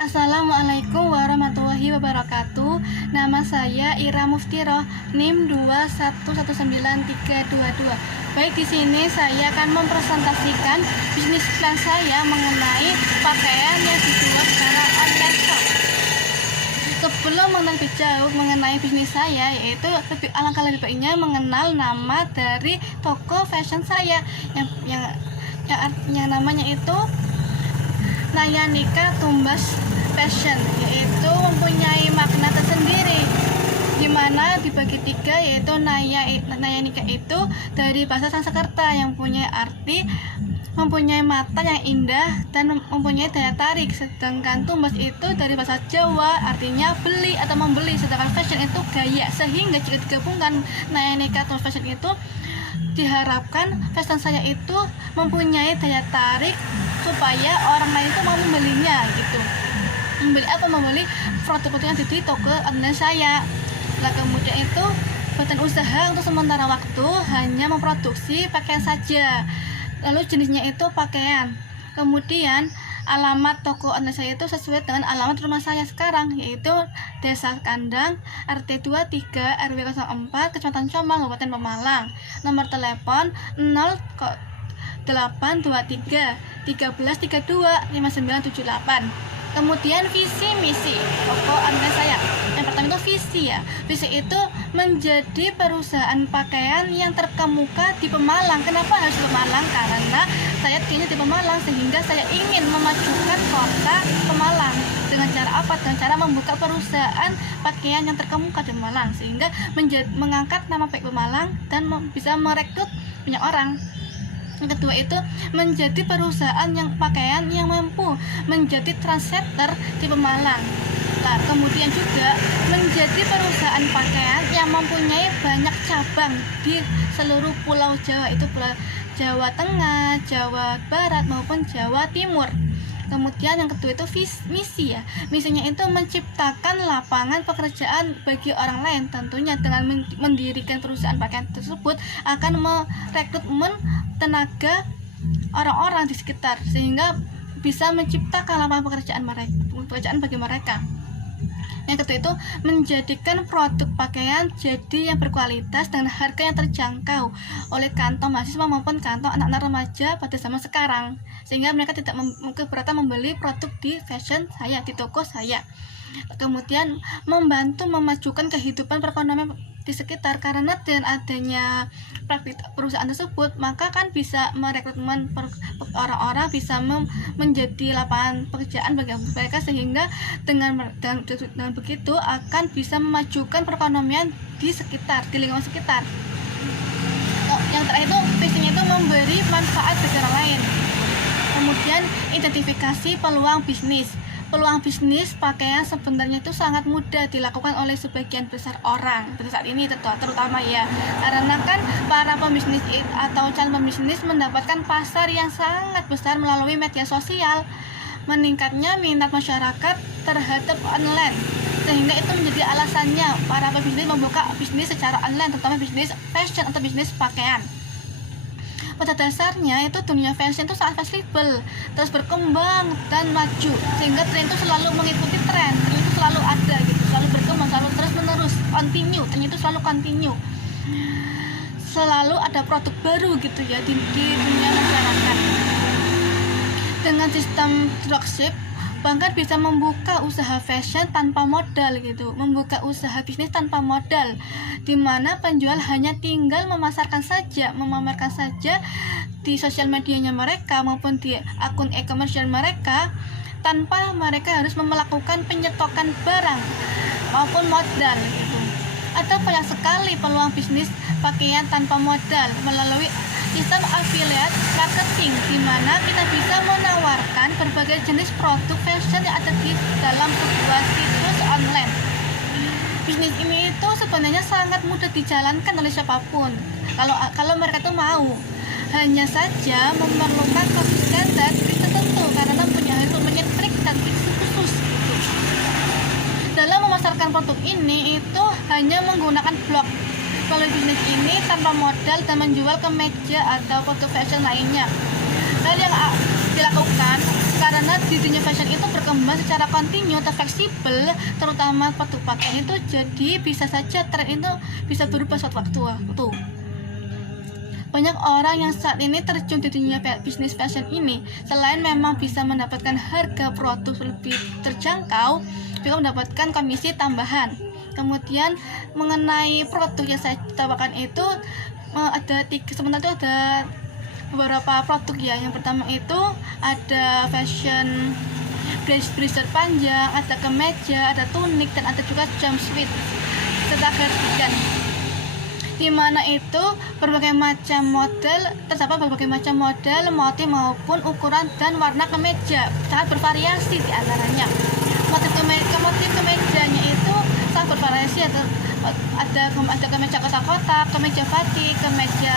Assalamualaikum warahmatullahi wabarakatuh. Nama saya Ira Muftiroh, NIM 2119322. Baik, di sini saya akan mempresentasikan bisnis plan saya mengenai pakaian yang dijual secara online shop. Sebelum mengenal lebih jauh mengenai bisnis saya, yaitu alangkah lebih baiknya mengenal nama dari toko fashion saya yang namanya itu Nayanika Tumbas Fashion, yaitu mempunyai makna tersendiri, di mana dibagi tiga, yaitu Nayanika itu dari bahasa Sanskerta yang punya arti mempunyai mata yang indah dan mempunyai daya tarik, sedangkan tumbas itu dari bahasa Jawa artinya beli atau membeli, sedangkan fashion itu gaya. Sehingga jika digabungkan Nayanika Tumbas Fashion itu diharapkan fashion saya itu mempunyai daya tarik supaya orang lain itu mau membelinya gitu. Membeli produk-produk yang ada di toko online saya. Nah, kemudian itu buatan usaha untuk sementara waktu hanya memproduksi pakaian saja. Lalu jenisnya itu pakaian. Kemudian alamat toko online saya itu sesuai dengan alamat rumah saya sekarang, yaitu Desa Kandang, RT 23, RW 04, Kecamatan Combang, Kabupaten Pemalang. Nomor telepon 0823 1332 5978. Kemudian visi misi toko online saya. Yang pertama itu visi ya. Visi itu menjadi perusahaan pakaian yang terkemuka di Pemalang. Kenapa harus di Pemalang? Karena saya tinggal di Pemalang, sehingga saya ingin memajukan kota Pemalang. Dengan cara apa? Dengan cara membuka perusahaan pakaian yang terkemuka di Pemalang, sehingga mengangkat nama baik Pemalang dan bisa merekrut banyak orang. Yang kedua itu menjadi perusahaan yang pakaian yang mampu menjadi trendsetter di Pemalang. Nah, kemudian juga menjadi perusahaan pakaian yang mempunyai banyak cabang di seluruh pulau Jawa, itu pulau Jawa Tengah, Jawa Barat maupun Jawa Timur. Kemudian yang kedua itu misi ya. Misinya itu menciptakan lapangan pekerjaan bagi orang lain. Tentunya dengan mendirikan perusahaan pakaian tersebut akan merekrutmen tenaga orang-orang di sekitar, sehingga bisa menciptakan lapangan pekerjaan bagi mereka. Yang kedua itu menjadikan produk pakaian jadi yang berkualitas dan harga yang terjangkau oleh kantong mahasiswa maupun kantong anak-anak remaja pada zaman sekarang, sehingga mereka tidak keberatan membeli produk di fashion saya, di toko saya. Kemudian membantu memajukan kehidupan perekonomian di sekitar, karena dengan adanya perusahaan tersebut maka kan bisa merekrutmen orang-orang, bisa menjadi lapangan pekerjaan bagi mereka, sehingga dengan begitu akan bisa memajukan perekonomian di sekitar, di lingkungan sekitar. Yang terakhir itu visinya itu memberi manfaat bagi orang lain. Kemudian identifikasi peluang bisnis. Peluang bisnis pakaian sebenarnya itu sangat mudah dilakukan oleh sebagian besar orang pada saat ini, terutama ya, karena kan para pembisnis atau calon pembisnis mendapatkan pasar yang sangat besar melalui media sosial. Meningkatnya minat masyarakat terhadap online, sehingga itu menjadi alasannya para pembisnis membuka bisnis secara online, terutama bisnis fashion atau bisnis pakaian. Pada dasarnya itu dunia fashion itu sangat fleksibel, terus berkembang dan maju, sehingga tren itu selalu mengikuti tren itu selalu ada gitu, selalu berkembang, selalu terus menerus, selalu ada produk baru gitu ya di dunia masyarakat. Dengan sistem dropship, bahkan bisa membuka usaha fashion tanpa modal gitu, membuka usaha bisnis tanpa modal, dimana penjual hanya tinggal memamerkan saja di sosial medianya mereka maupun di akun e-commerce mereka, tanpa mereka harus melakukan penyetokan barang maupun modal gitu. Ada banyak sekali peluang bisnis pakaian tanpa modal melalui sistem affiliate marketing, di mana kita bisa menawarkan berbagai jenis produk fashion yang ada di dalam sebuah situs online. Bisnis ini itu sebenarnya sangat mudah dijalankan oleh siapapun kalau mereka tuh mau, hanya saja memerlukan konsistensi dan trik tertentu, karena punya trik dan trik khusus gitu. Dalam memasarkan produk ini itu hanya menggunakan blog. Kalau bisnis ini tanpa modal dan menjual ke meja atau produk fashion lainnya. Hal yang dilakukan karena di dunia fashion itu berkembang secara kontinu atau fleksibel, terutama produk pakaian itu, jadi bisa saja tren itu bisa berubah suatu waktu. Banyak orang yang saat ini terjun di dunia bisnis fashion ini, selain memang bisa mendapatkan harga produk lebih terjangkau, juga mendapatkan komisi tambahan. Kemudian mengenai produk yang saya tawarkan itu sebenarnya itu ada beberapa produk ya. Yang pertama itu ada fashion blazer panjang, ada kemeja, ada tunik, dan ada juga jumpsuit serta cardigan, di mana itu berbagai macam model, terdapat berbagai macam model, motif maupun ukuran dan warna kemeja, sangat bervariasi di antaranya. Motif kemejanya itu sangat bervariasi, ada kemeja kotak-kotak, kemeja batik, kemeja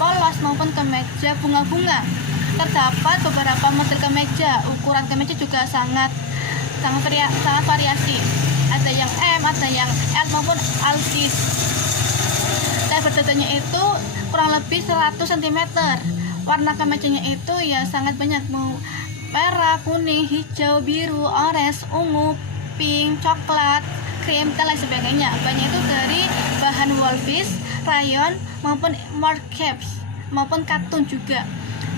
polos maupun kemeja bunga-bunga. Terdapat beberapa model kemeja, ukuran kemeja juga sangat variasi. Ada yang M, ada yang L maupun alsis. Lebar dadanya itu kurang lebih 100 cm. Warna kemejanya itu ya sangat banyak, mau merah, kuning, hijau, biru, orange, ungu, pink, coklat, krim, dan lain sebagainya. Banyak itu dari bahan wolfish, rayon maupun morcaps maupun katun juga.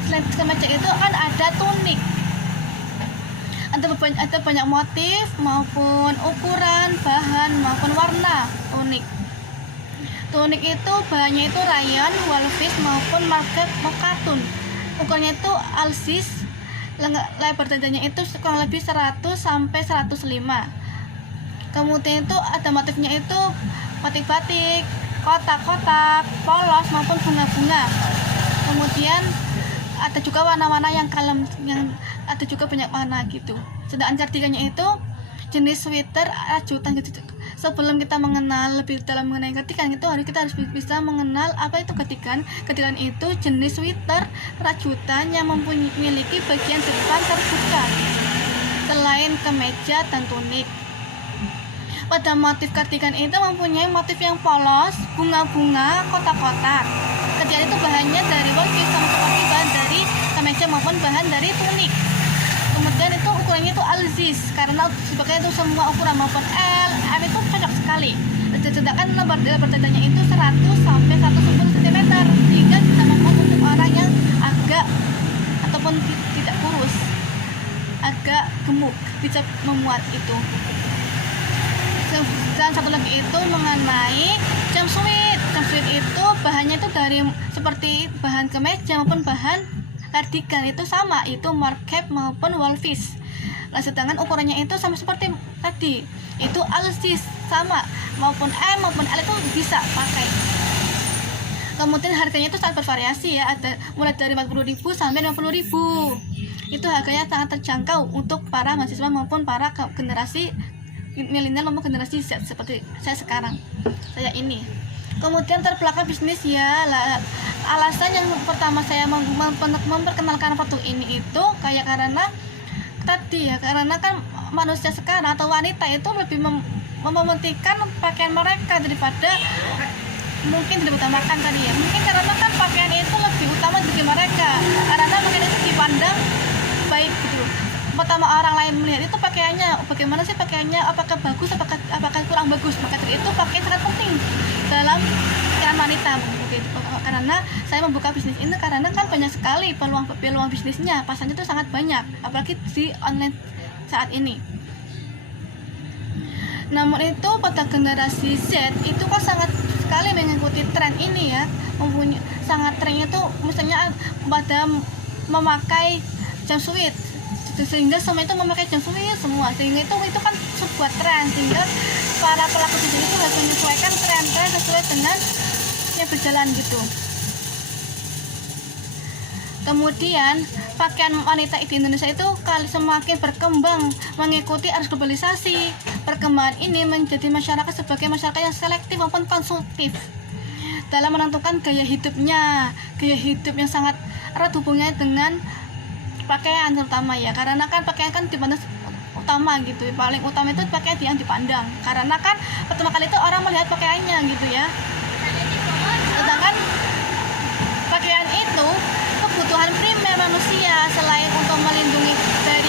Selain kemeja itu kan ada tunik, ada banyak motif maupun ukuran, bahan maupun warna unik. Tunik itu bahannya itu rayon, wolfish maupun morcap katun. Ukurannya itu alsis, lebar dadanya itu kurang lebih 100 sampai 105. Kemudian itu ada motifnya itu motif batik, kotak-kotak, polos maupun bunga-bunga. Kemudian ada juga warna-warna yang kalem, yang ada juga banyak warna gitu. Sedangkan cardigannya itu jenis sweater rajutan gitu. Sebelum kita mengenal lebih dalam mengenai ketikan itu, kita harus bisa mengenal apa itu ketikan. Ketikan itu jenis sweater rajutan yang memiliki bagian depan terbuka selain kemeja dan tunik. Pada motif kardigan itu mempunyai motif yang polos, bunga-bunga, kotak-kotak. Ketikan itu bahannya dari wolfish, sama seperti bahan dari kemeja maupun bahan dari tunik. Kemudian itu ukurannya itu alsis, karena sebagainya itu semua ukuran maupun L, M itu cocok sekali. Sedangkan lebar dadanya itu 100 sampai 110 cm, sehingga bisa memuat untuk orang yang agak ataupun tidak kurus, agak gemuk, bisa memuat itu. Dan satu lagi itu mengenai jumpsuit. Jumpsuit itu bahannya itu dari seperti bahan kemeja maupun bahan kardigan, itu sama, itu morcap maupun wolfish. Nah, sedangkan ukurannya itu sama seperti tadi, itu alsis, sama, maupun M maupun L itu bisa pakai. Kemudian harganya itu sangat bervariasi ya, ada mulai dari 40.000 sampai 50.000. Itu harganya sangat terjangkau untuk para mahasiswa maupun para generasi milenial maupun generasi Z seperti saya sekarang, saya ini. Kemudian terbelakang bisnis ya, alasan yang pertama saya memperkenalkan produk ini itu kayak karena tadi ya, karena kan manusia sekarang atau wanita itu lebih mementingkan pakaian mereka daripada mungkin diutamakan tadi ya, mungkin karena kan pakaian itu lebih utama bagi mereka, karena pakaian itu dipandang baik gitu. Pertama orang lain melihat itu pakaiannya, bagaimana sih pakaiannya, apakah bagus, apakah kurang bagus, maka dari itu pakaian sangat penting dalam pikiran wanita. Karena saya membuka bisnis ini karena kan banyak sekali peluang bisnisnya, pasarnya itu sangat banyak, apalagi di online saat ini. Namun itu pada generasi Z itu kok sangat sekali mengikuti tren ini ya, mempunyai sangat trennya itu misalnya pada memakai jumpsuit, sehingga semua itu memakai jumpsuit semua, sehingga itu kan sebuah tren, sehingga para pelaku bisnis itu harus menyesuaikan tren-tren sesuai dengan yang berjalan gitu. Kemudian pakaian wanita di Indonesia itu semakin berkembang mengikuti arus globalisasi. Perkembangan ini menjadi masyarakat sebagai masyarakat yang selektif maupun konsumtif dalam menentukan gaya hidup yang sangat erat hubungannya dengan pakaian terutama ya, karena kan pakaian kan dipandang utama gitu, paling utama itu pakaian yang dipandang, karena kan pertama kali itu orang melihat pakaiannya gitu ya. Sedangkan pakaian itu kebutuhan primer manusia, selain untuk melindungi dari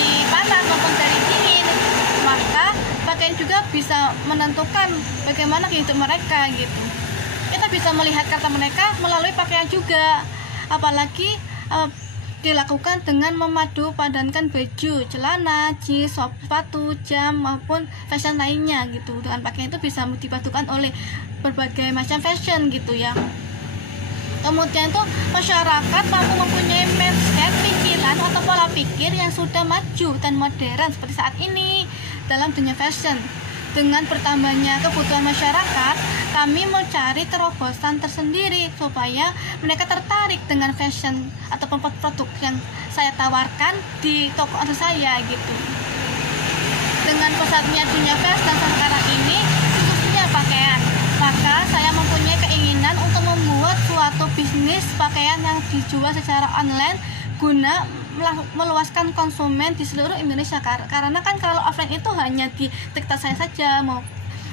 juga bisa menentukan bagaimana kehidupan mereka gitu. Kita bisa melihat karakter mereka melalui pakaian juga, apalagi dilakukan dengan memadu padankan baju, celana, jeans, sepatu, jam maupun fashion lainnya gitu. Dengan pakaian itu bisa dipadukan oleh berbagai macam fashion gitu ya. Kemudian itu masyarakat mampu mempunyai mindset, pikiran atau pola pikir yang sudah maju dan modern seperti saat ini dalam dunia fashion. Dengan bertambahnya kebutuhan masyarakat, kami mencari terobosan tersendiri supaya mereka tertarik dengan fashion atau produk yang saya tawarkan di toko online saya gitu. Dengan pesatnya dunia fashion sekarang ini, khususnya pakaian, maka saya mempunyai keinginan untuk membuat suatu bisnis pakaian yang dijual secara online guna meluaskan konsumen di seluruh Indonesia. Karena kan kalau offline itu hanya di TikTok saya saja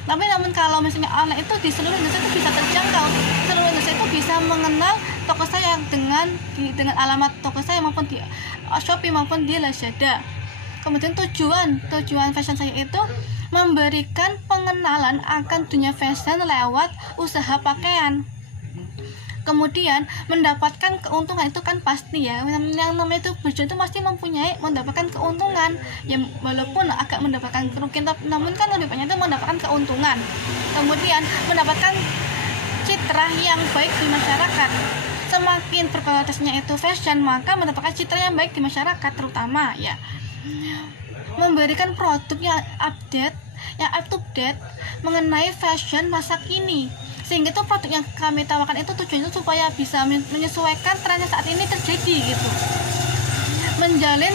namun kalau misalnya online itu di seluruh Indonesia itu bisa terjangkau. Seluruh Indonesia itu bisa mengenal toko saya dengan alamat toko saya maupun di Shopee maupun di Lazada. Kemudian tujuan fashion saya itu memberikan pengenalan akan dunia fashion lewat usaha pakaian. Kemudian mendapatkan keuntungan itu kan pasti ya, yang namanya itu berjuang itu pasti mendapatkan keuntungan ya, walaupun agak mendapatkan kerugian, namun kan lebih banyak itu mendapatkan keuntungan. Kemudian mendapatkan citra yang baik di masyarakat. Semakin berkualitasnya itu fashion, maka mendapatkan citra yang baik di masyarakat, terutama ya memberikan produk yang update, yang up to date mengenai fashion masa kini. Sehingga itu produk yang kami tawarkan itu tujuannya supaya bisa menyesuaikan tren yang saat ini terjadi gitu. Menjalin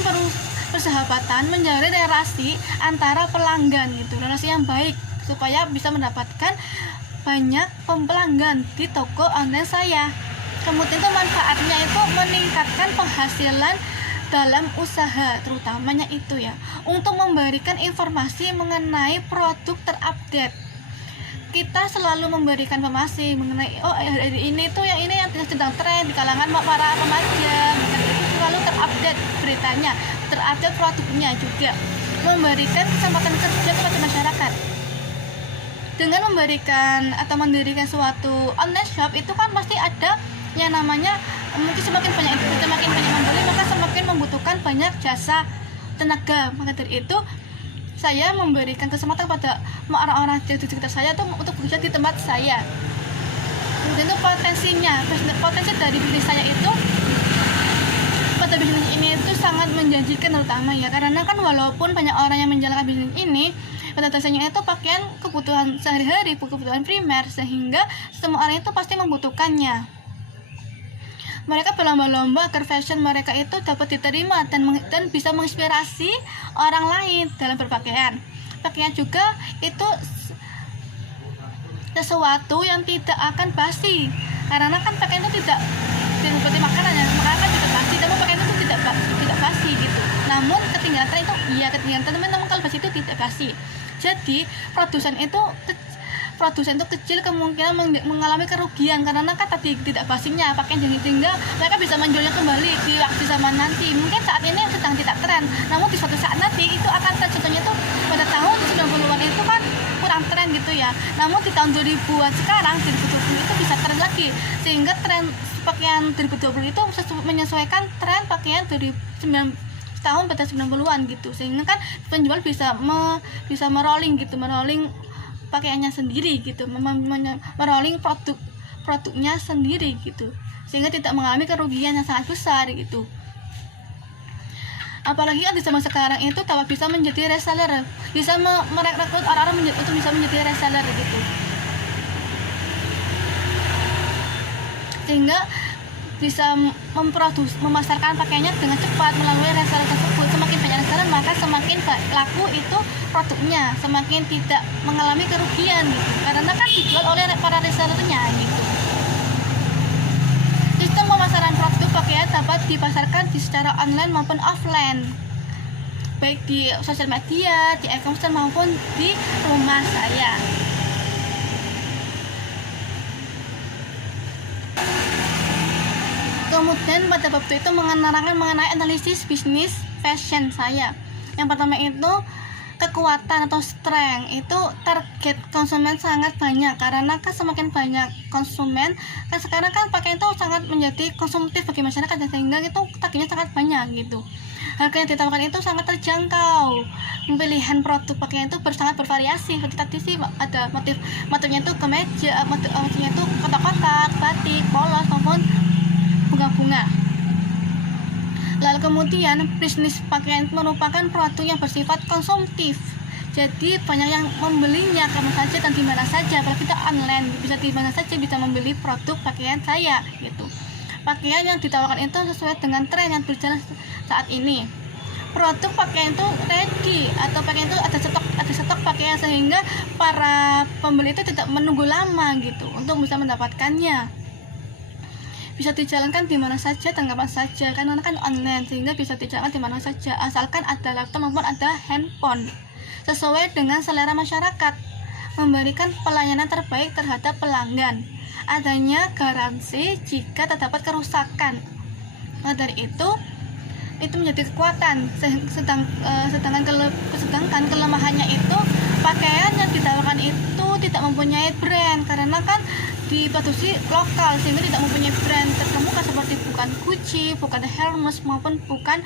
persahabatan, menjalin relasi antara pelanggan gitu, relasi yang baik supaya bisa mendapatkan banyak pelanggan di toko online saya. Kemudian itu manfaatnya itu meningkatkan penghasilan dalam usaha, terutamanya itu ya, untuk memberikan informasi mengenai produk terupdate. Kita selalu memberikan informasi mengenai ini tuh yang sedang tren di kalangan para remaja, itu selalu terupdate beritanya, terupdate produknya juga, memberikan kesempatan kerja kepada masyarakat. Dengan memberikan atau mendirikan suatu online shop itu kan pasti ada yang namanya mungkin semakin banyak membeli maka semakin membutuhkan banyak jasa tenaga. Maka dari itu saya memberikan kesempatan pada orang-orang di sekitar saya tuh untuk bekerja di tempat saya. Kemudian itu potensi dari bisnis saya itu, pada bisnis ini itu sangat menjanjikan terutama ya, karena kan walaupun banyak orang yang menjalankan bisnis ini, pada dasarnya itu pakaian kebutuhan sehari-hari, kebutuhan primer, sehingga semua orang itu pasti membutuhkannya. Mereka berlomba-lomba agar fashion mereka itu dapat diterima dan bisa menginspirasi orang lain dalam berpakaian. Pakaian juga itu sesuatu yang tidak akan basi, karena kan pakaian itu tidak seperti makanan ya, makanan kan tidak basi, namun pakaian itu tidak basi gitu. Namun ketinggalan tren itu ketinggalan tren, namun kalau basi itu tidak basi. Jadi produsen itu kecil kemungkinan mengalami kerugian karena kan tadi tidak basinya pakaian, sehingga mereka bisa menjualnya kembali di waktu zaman nanti. Mungkin saat ini sedang tidak tren, namun di suatu saat nanti itu akan tren. Contohnya itu pada tahun 90-an itu kan kurang tren gitu ya, namun di tahun 2000-an sekarang 2020 itu bisa tren lagi, sehingga tren pakaian 2020 itu menyesuaikan tren pakaian dari tahun pada 90-an gitu, sehingga kan penjual bisa merolling pakaiannya sendiri gitu, merolling produknya sendiri gitu, sehingga tidak mengalami kerugian yang sangat besar gitu. Apalagi kan di zaman sekarang itu dapat bisa menjadi reseller, bisa merekrut orang-orang untuk bisa menjadi reseller gitu, sehingga bisa memasarkan pakaiannya dengan cepat melalui reseller tersebut. Semakin banyak reseller maka semakin laku itu produknya, semakin tidak mengalami kerugian gitu, karena kan dijual oleh para resellernya gitu. Sistem pemasaran produk pakaian dapat dipasarkan secara online maupun offline, baik di sosial media, di e-commerce maupun di rumah saya. Kemudian pada waktu itu menerangkan mengenai analisis bisnis fashion saya. Yang pertama itu kekuatan atau strength itu target konsumen sangat banyak, karena kan semakin banyak konsumen kan sekarang kan pakaian itu sangat menjadi konsumtif bagi masyarakat, sehingga itu targetnya sangat banyak gitu. Harga yang ditawarkan itu sangat terjangkau. Pilihan produk pakaian itu sangat bervariasi. Seperti tadi sih ada motifnya itu kemeja, motifnya itu kotak-kotak, batik, polos maupun bunga-bunga. Lalu kemudian bisnis pakaian merupakan produk yang bersifat konsumtif. Jadi banyak yang membelinya kapan saja dan di mana saja. Apalagi kita online, bisa di mana saja bisa membeli produk pakaian saya gitu. Pakaian yang ditawarkan itu sesuai dengan tren yang berjalan saat ini. Produk pakaian itu ready atau pakaian itu ada stok pakaian, sehingga para pembeli itu tidak menunggu lama gitu untuk bisa mendapatkannya. Bisa dijalankan di mana saja dan kapan saja, karena kan online, sehingga bisa dijalankan di mana saja asalkan ada laptop maupun ada handphone sesuai dengan selera masyarakat. Memberikan pelayanan terbaik terhadap pelanggan, adanya garansi jika terdapat kerusakan. Nah, dari itu menjadi kekuatan. Sedangkan kelemahannya itu pakaian yang ditawarkan itu tidak mempunyai brand, karena kan diproduksi lokal sehingga tidak mempunyai brand terkemuka seperti bukan Gucci, bukan Hermes maupun bukan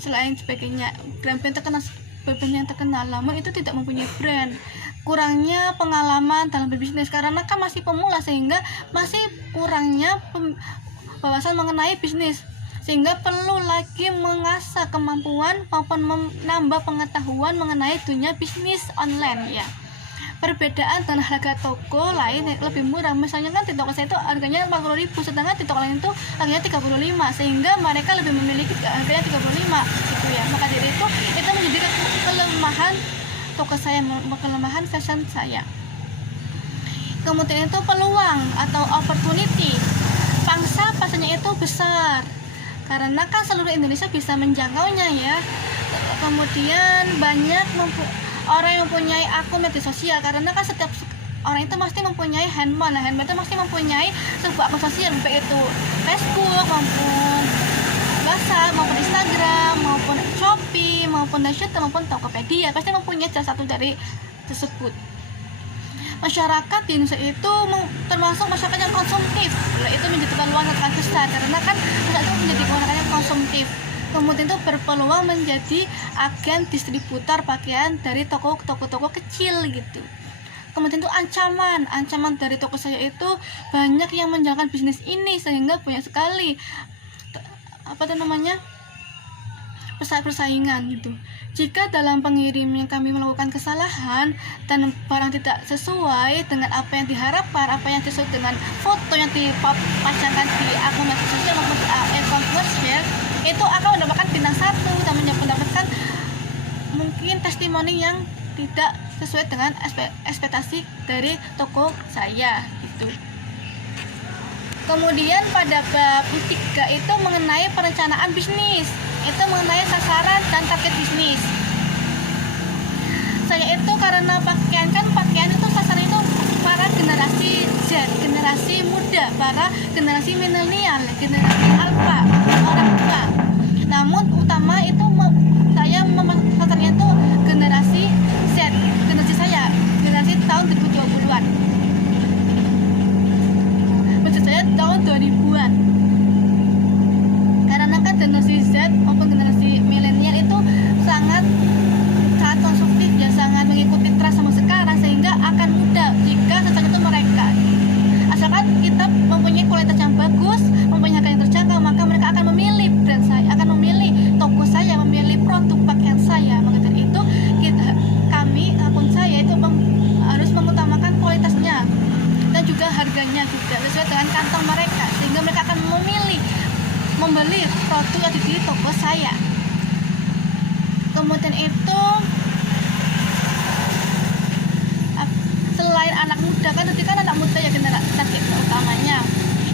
selain sebagainya brand-brand yang terkenal, namun itu tidak mempunyai brand. Kurangnya pengalaman dalam berbisnis, karena kan masih pemula sehingga masih kurangnya wawasan mengenai bisnis, sehingga perlu lagi mengasah kemampuan maupun menambah pengetahuan mengenai dunia bisnis online ya. Perbedaan dengan harga toko lain yang lebih murah, misalnya kan di toko saya itu harganya 40.000, sedangkan di toko lain itu harganya 35, sehingga mereka lebih memilih harganya 35 gitu ya. Maka dari itu menjadi kelemahan toko saya, kelemahan fashion saya. Kemudian itu peluang atau opportunity, pangsa pasarnya itu besar karena kan seluruh Indonesia bisa menjangkaunya ya. Kemudian banyak orang yang mempunyai akun media sosial, karena kan setiap orang itu pasti mempunyai handphone. Nah, handphone itu pasti mempunyai sebuah akun sosial, baik itu Facebook maupun WhatsApp maupun Instagram maupun Shopee maupun Dashiot maupun Tokopedia, pasti mempunyai salah satu dari tersebut. Masyarakat di Indonesia itu termasuk masyarakat yang konsumtif, itu menjadi peluang yang sangat besar karena kan masyarakat itu menjadi masyarakat yang konsumtif. Kemudian itu berpeluang menjadi agen distributor pakaian dari toko-toko kecil gitu. Kemudian itu ancaman dari toko saya itu banyak yang menjalankan bisnis ini, sehingga banyak sekali persaingan gitu. Jika dalam pengirimnya kami melakukan kesalahan dan barang tidak sesuai dengan apa yang diharapkan, apa yang sesuai dengan foto yang dipasangkan di akun media sosial maupun di akun commercial, itu akan mendapatkan bintang 1 dan mendapatkan mungkin testimoni yang tidak sesuai dengan ekspektasi dari toko saya gitu. Kemudian pada bab 3 itu mengenai perencanaan bisnis, itu mengenai sasaran dan target bisnis. Saya itu karena pakaian itu sasaran itu para generasi Z, generasi muda, para generasi milenial, generasi alpha, orang tua. Namun utama itu saya memasarkannya itu generasi Z, generasi saya, generasi tahun 2020-an. Maksud saya tahun 2000-an. Karena kan generasi Z maupun generasi milenial itu sangat konsumtif ya, sangat mengikuti tren sama sekarang, sehingga akan mudah jika sasaran itu mereka. Asalkan kita mempunyai kualitas yang bagus, mempunyai harga yang terjangkau, maka mereka akan memilih brand saya, akan memilih toko saya, memilih produk pakaian saya. Maka dari itu akun saya itu harus mengutamakan kualitasnya dan juga harganya juga sesuai dengan kantong mereka, sehingga mereka akan membeli produk yang di toko saya. Kemudian itu selain anak muda, kan nanti kan anak muda ya target utamanya,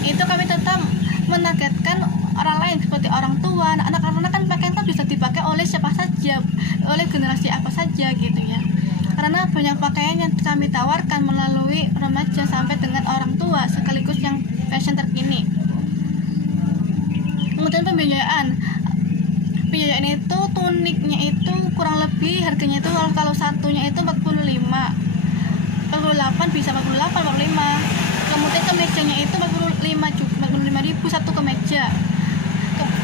itu kami tetap menargetkan orang lain seperti orang tua, anak-anak kan pakaian kan bisa dipakai oleh siapa saja, oleh generasi apa saja gitu ya. Karena banyak pakaian yang kami tawarkan melalui remaja sampai dengan orang tua sekaligus yang fashion terkini. Kemudian pembiayaan pembiayaan itu tuniknya itu kurang lebih harganya itu kalau satunya itu 48 bisa 45. Kemudian kemejanya itu 45.000 satu kemeja.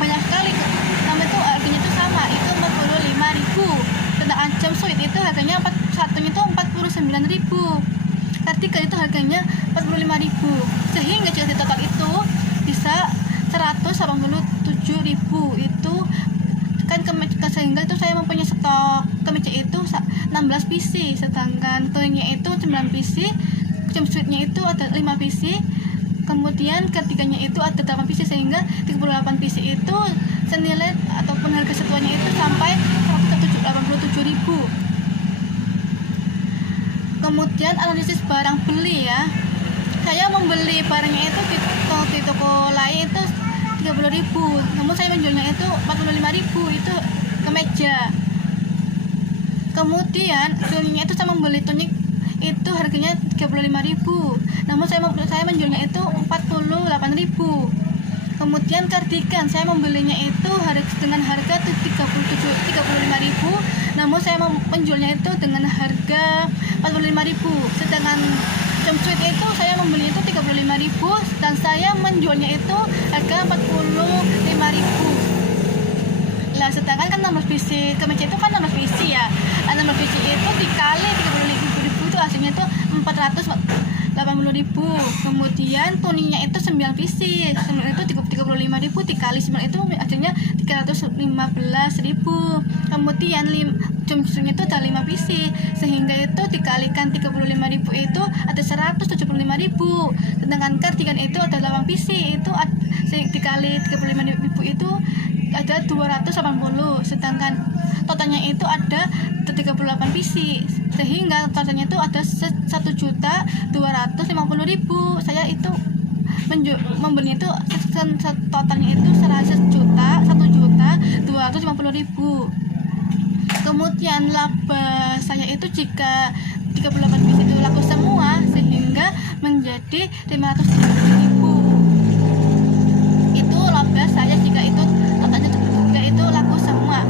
Banyak sekali. Nama itu harganya itu sama, itu 45.000. Sedangkan jumpsuit itu harganya satunya itu 49.000. Ketika itu harganya 45.000. Sehingga jika di total itu bisa 187.000. Itu kan kemeja, sehingga itu saya mempunyai stok kemeja itu 16 PC, sedangkan toinya itu 9 PC, jumpsuitnya itu ada 5 PC, kemudian ketiganya itu ada 8 PC, sehingga 38 PC itu senilai ataupun harga satuannya itu sampai 187.000. Kemudian analisis barang beli ya, saya membeli barangnya itu di toko lain itu 30.000, namun saya menjualnya itu 45.000, itu kemeja. Kemudian toniknya itu saya membeli tonik itu harganya 35.000, namun saya menjualnya itu 48.000. Kemudian kardigan saya membelinya itu dengan harga 35.000, namun saya menjualnya itu dengan harga 45.000. Sedangkan jumpsuit itu saya membeli itu 35.000 dan saya menjualnya itu harga 45.000. Lah sedangkan kan 16 biji kemeja itu kan 16 biji ya. 16 biji itu dikali 35.000 itu hasilnya itu 480.000. Kemudian tuninya itu 9 biji. 9 itu 35.000 dikali 9 itu hasilnya 315.000. Kemudian jumpsuitnya itu ada 5 biji, sehingga itu dikalikan 35.000 itu ada 175.000. Sedangkan kardigan itu ada 8 biji, itu dikali 35.000 itu ada 280. Sedangkan totalnya itu ada 38 biji, sehingga totalnya itu ada 1.250.000. Saya itu membeli itu totalnya itu 1.250.000. Kemudian laba saya itu jika 38 biji itu laku semua, sehingga menjadi 500.000. Itu laba saya jika itu totalnya itu laku semua.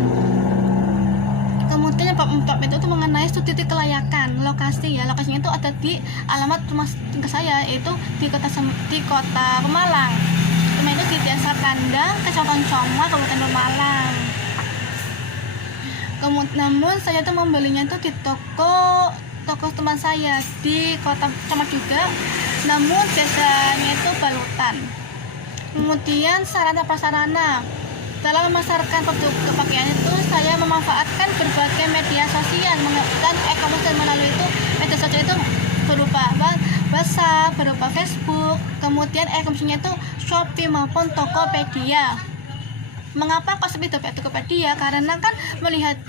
Kemudian yang keempat itu mengenai studi kelayakan lokasi ya. Lokasinya itu ada di alamat rumah saya, yaitu di kota Pemalang. Rumah itu di Desa Kandang, Kecamatan Congwa, Kabupaten Pemalang. Namun saya tuh membelinya itu di toko teman saya di kota Camat juga, namun biasanya itu balutan. Kemudian sarana prasarana dalam memasarkan produk kepakaian itu saya memanfaatkan berbagai media sosial dan e-commerce melalui itu media sosial itu berupa WhatsApp, berupa Facebook, kemudian e-commerce-nya itu Shopee maupun Tokopedia. Mengapa kok seperti Tokopedia? Karena kan melihat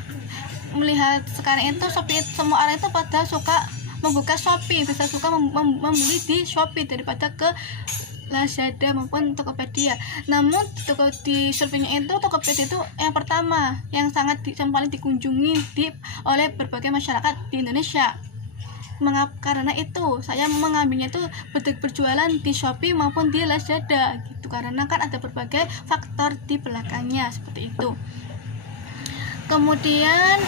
sekarang itu Shopee, semua orang itu pada suka membuka Shopee, bisa suka membeli di Shopee daripada ke Lazada maupun Tokopedia. Namun di surveinya itu Tokopedia itu yang pertama, yang paling dikunjungi oleh berbagai masyarakat di Indonesia. Karena itu saya mengambilnya itu berjualan di Shopee maupun di Lazada gitu, karena kan ada berbagai faktor di belakangnya seperti itu. Kemudian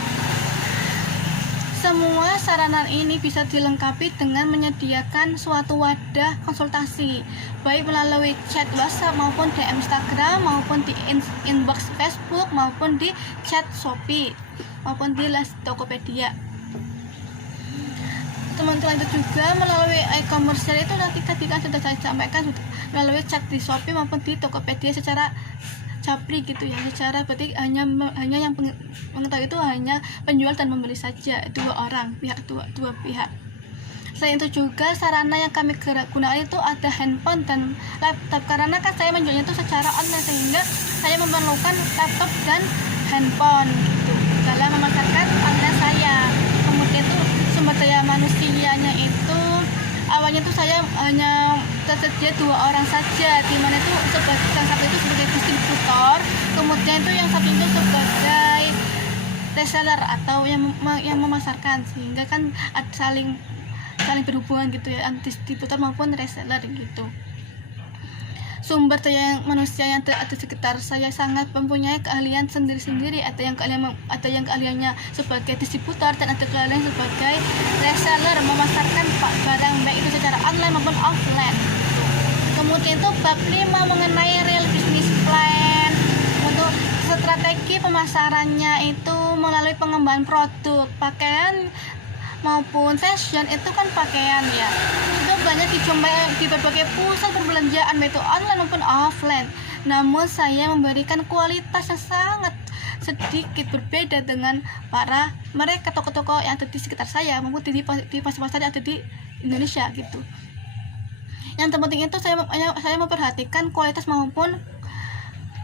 semua sarana ini bisa dilengkapi dengan menyediakan suatu wadah konsultasi, baik melalui chat WhatsApp maupun DM Instagram maupun di inbox Facebook maupun di chat Shopee maupun di Tokopedia. Teman-teman itu juga melalui e-commerce itu nanti tadi kan sudah saya sampaikan, melalui chat di Shopee maupun di Tokopedia secara japri gitu ya, secara berarti hanya yang mengetahui itu hanya penjual dan membeli saja, dua pihak. Selain itu juga sarana yang kami gunakan itu ada handphone dan laptop, karena kan saya menjualnya itu secara online, sehingga saya memerlukan laptop dan handphone gitu dalam memasarkan online saya. Kemudian itu sumber daya manusianya itu awalnya itu saya hanya tersedia 2 orang saja, di mana itu yang satu itu sebagai distributor, kemudian itu yang satu itu sebagai reseller atau yang memasarkan, sehingga kan saling berhubungan gitu ya, distributor maupun reseller gitu. sumber daya manusia yang ada di sekitar saya sangat mempunyai keahlian sendiri-sendiri. Ada yang keahliannya sebagai distributor dan ada keahlian sebagai reseller, memasarkan barang baik itu secara online maupun offline. Kemudian itu bab 5 mengenai real business plan. Untuk strategi pemasarannya itu melalui pengembangan produk pakaian maupun fashion. Itu kan pakaian ya, itu banyak dijumpai di berbagai pusat perbelanjaan baik itu online maupun offline. Namun saya memberikan kualitas yang sangat sedikit berbeda dengan mereka toko-toko yang ada di sekitar saya maupun di pasar-pasar yang ada di Indonesia gitu. Yang terpenting itu saya memperhatikan kualitas maupun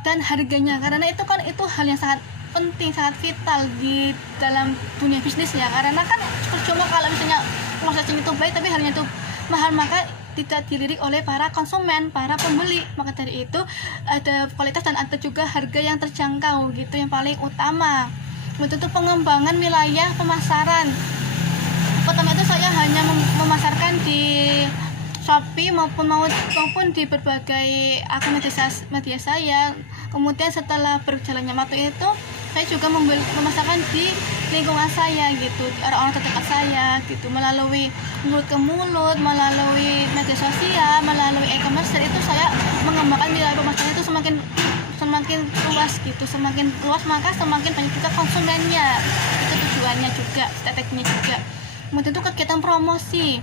dan harganya, karena itu hal yang sangat penting, sangat vital di dalam dunia bisnis ya. Karena kan percuma kalau misalnya prosesnya itu baik tapi harganya itu mahal, maka tidak dilirik oleh para konsumen, para pembeli. Maka dari itu ada kualitas dan ada juga harga yang terjangkau gitu yang paling utama. Untuk pengembangan wilayah pemasaran, pertama itu saya hanya memasarkan di Shopee maupun di berbagai akun media saya. Kemudian setelah berjalannya waktu itu saya juga memasarkan di lingkungan saya gitu, orang-orang terdekat saya gitu, melalui mulut ke mulut, melalui media sosial, melalui e-commerce. Itu saya mengembangkan wilayah pemasaran itu semakin luas gitu, semakin luas maka semakin banyak juga konsumennya. Itu tujuannya juga, strateginya juga. Kemudian itu kegiatan promosi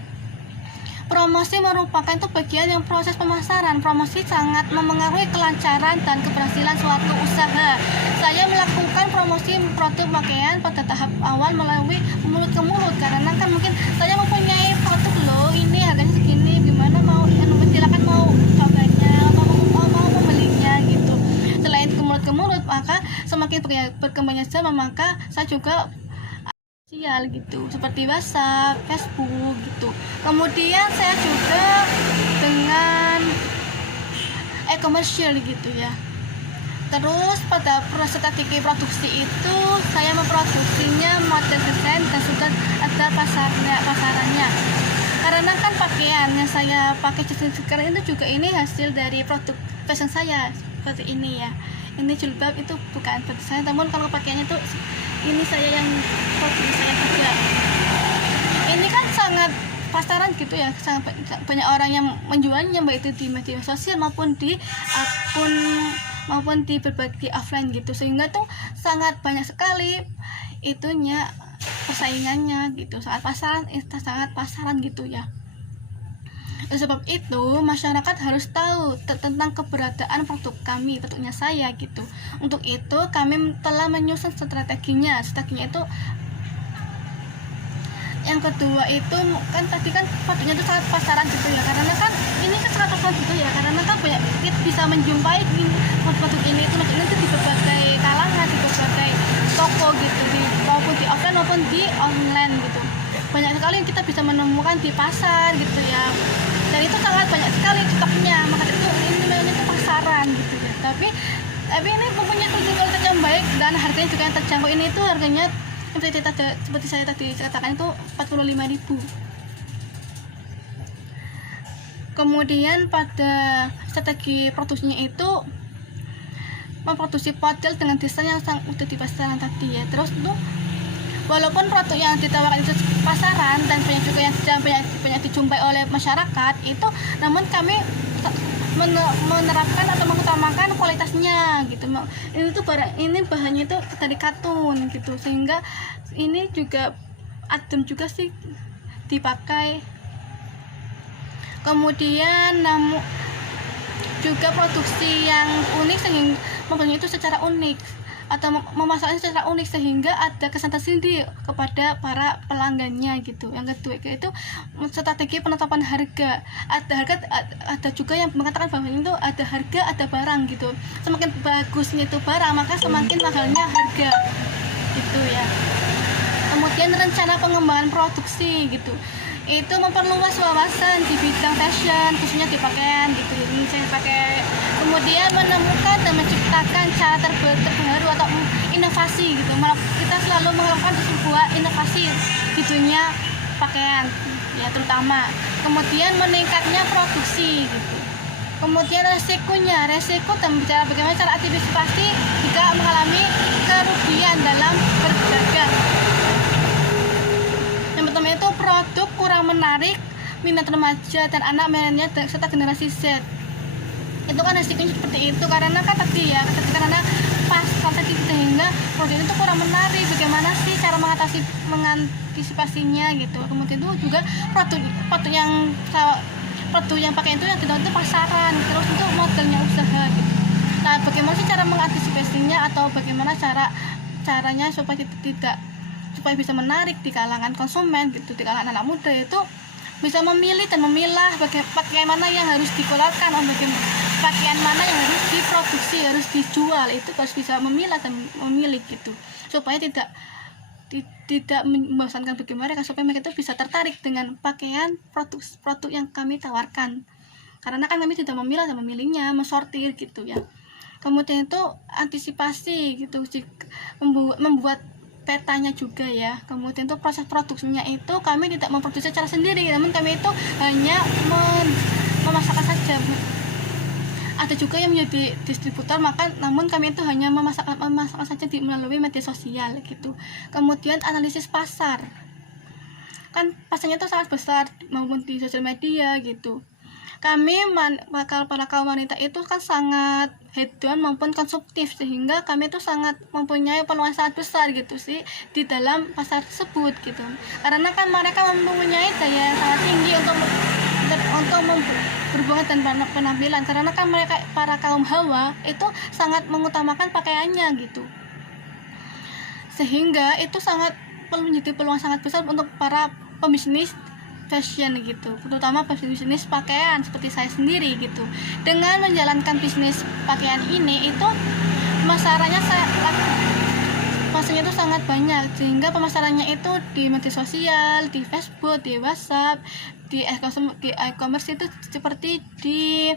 merupakan itu bagian yang proses pemasaran. Promosi sangat memengaruhi kelancaran dan keberhasilan suatu usaha. Saya melakukan promosi produk pakaian pada tahap awal melalui mulut ke mulut, karena kan mungkin saya mempunyai produk loh, ini harganya segini, gimana silakan mau cobanya, mau membelinya gitu. Selain ke mulut, maka semakin berkembangnya zaman, maka saya juga sosial gitu, seperti WhatsApp, Facebook gitu. Kemudian saya juga dengan e-commerce gitu ya. Terus pada proses strategi produksi itu saya memproduksinya model desain dan sudah ada pasarannya. Karena kan pakaian yang saya pakai sekarang itu juga ini hasil dari produk fashion saya seperti ini ya. Ini jilbab itu bukan produk saya, namun kalau pakaiannya itu ini saya yang produksi saya juga. Ini kan sangat pasaran gitu ya, sangat banyak orang yang menjualnya baik itu di media sosial maupun di akun maupun di berbagai offline gitu, sehingga tuh sangat banyak sekali itunya persaingannya gitu, sangat pasaran gitu ya. Oleh sebab itu masyarakat harus tahu tentang keberadaan produknya saya gitu. Untuk itu kami telah menyusun strateginya itu. Yang kedua itu kan tadi kan produknya itu sangat pasaran gitu ya, karena kan ini kan sangat pasaran gitu ya, karena kan banyak bisa menjumpai produk ini itu di berbagai kalangan, di berbagai toko gitu, maupun di offline maupun di online gitu. Banyak sekali yang kita bisa menemukan di pasar gitu ya, dan itu sangat banyak sekali stoknya. Maka itu ini namanya itu pasaran gitu ya. Tapi ini mempunyai kualitas yang baik dan harganya juga yang terjangkau. Ini itu harganya seperti saya tadi katakan itu 45.000. Kemudian pada strategi produksinya itu memproduksi model dengan desain yang udah di pasaran tadi ya. Terus itu walaupun produk yang ditawarkan itu pasaran dan banyak juga yang banyak dijumpai oleh masyarakat itu, namun kami menerapkan atau mengutamakan kualitasnya gitu. Ini bahannya itu dari katun gitu, sehingga ini juga adem juga sih dipakai. Kemudian juga produksi yang unik, sehingga mempunyai itu secara unik atau memasarkannya secara unik sehingga ada kesan tersendiri kepada para pelanggannya gitu. Yang kedua itu strategi penetapan harga. Ada juga yang mengatakan bahwa itu ada harga ada barang gitu. Semakin bagusnya itu barang maka semakin mahalnya harga gitu ya. Kemudian rencana pengembangan produksi gitu, itu memperluas wawasan di bidang fashion, khususnya di pakaian gitu. Ini saya pakai. Kemudian menemukan dan menciptakan cara terbaru atau inovasi gitu. Kita selalu melakukan sebuah inovasi di dunia pakaian ya terutama. Kemudian meningkatnya produksi gitu. Kemudian resiko dan bicara bagaimana cara antisipasi jika mengalami kerugian dalam berdagang. Yang pertama itu produk kurang menarik minat remaja dan anak milenial serta generasi Z. Itu kan resikonya seperti itu karena kan tadi ya, karena pas tadi sehingga produk itu kurang menarik. Bagaimana sih cara mengantisipasinya gitu. Kemudian itu juga produk yang pakai itu yang tidak itu pasaran, terus itu modelnya usaha gitu. Nah, bagaimana sih cara mengantisipasinya atau bagaimana caranya supaya bisa menarik di kalangan konsumen gitu, di kalangan anak muda itu bisa memilih dan memilah pakaian mana yang harus dikeluarkan, pakaian mana yang harus diproduksi, harus dijual, itu harus bisa memilah dan memilih gitu, supaya tidak membosankan bagi mereka, supaya mereka itu bisa tertarik dengan pakaian produk yang kami tawarkan, karena kan kami tidak memilah dan memilihnya, mensortir gitu ya. Kemudian itu antisipasi gitu, membuat petanya juga ya. Kemudian itu proses produksinya itu kami tidak memproduksi secara sendiri, namun kami itu hanya memasarkan saja. Ada juga yang menjadi distributor, namun kami itu hanya memasarkan saja melalui media sosial gitu. Kemudian analisis pasar, kan pasarnya itu sangat besar maupun di sosial media gitu. Kami para kaum wanita itu kan sangat hedon maupun konsumtif, sehingga kami itu sangat mempunyai peluang sangat besar gitu sih di dalam pasar tersebut gitu, karena kan mereka mempunyai daya sangat tinggi untuk berhubungan dan penampilan, karena kan mereka para kaum hawa itu sangat mengutamakan pakaiannya gitu, sehingga itu sangat menjadi peluang sangat besar untuk para pembisnis fashion gitu, terutama bisnis pakaian seperti saya sendiri gitu. Dengan menjalankan bisnis pakaian ini itu pemasarannya itu sangat banyak, sehingga pemasarannya itu di media sosial, di Facebook, di WhatsApp, di e-commerce itu seperti di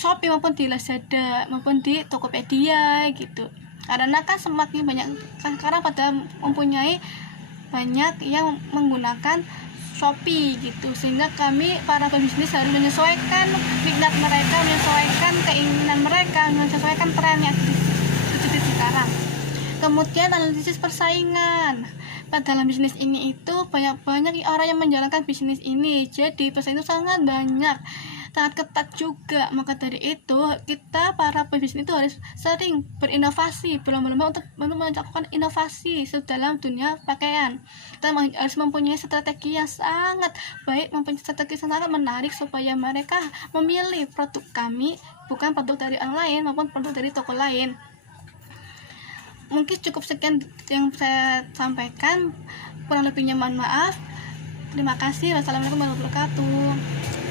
Shopee maupun di Lazada maupun di Tokopedia gitu. Karena kan semakin banyak sekarang pada mempunyai banyak yang menggunakan Shopee gitu, sehingga kami para pebisnis harus menyesuaikan minat mereka, menyesuaikan keinginan mereka, menyesuaikan tren yang di sekarang. Kemudian analisis persaingan. Dalam bisnis ini itu banyak orang yang menjalankan bisnis ini, jadi pesaing itu sangat banyak, sangat ketat juga. Maka dari itu kita para pebisnis itu harus sering berinovasi, berlomba-lomba untuk melakukan inovasi dalam dunia pakaian. Kita harus mempunyai strategi yang sangat baik, mempunyai strategi yang sangat menarik supaya mereka memilih produk kami, bukan produk dari orang lain maupun produk dari toko lain. Mungkin cukup sekian yang saya sampaikan, kurang lebihnya mohon maaf. Terima kasih. Wassalamualaikum warahmatullahi wabarakatuh.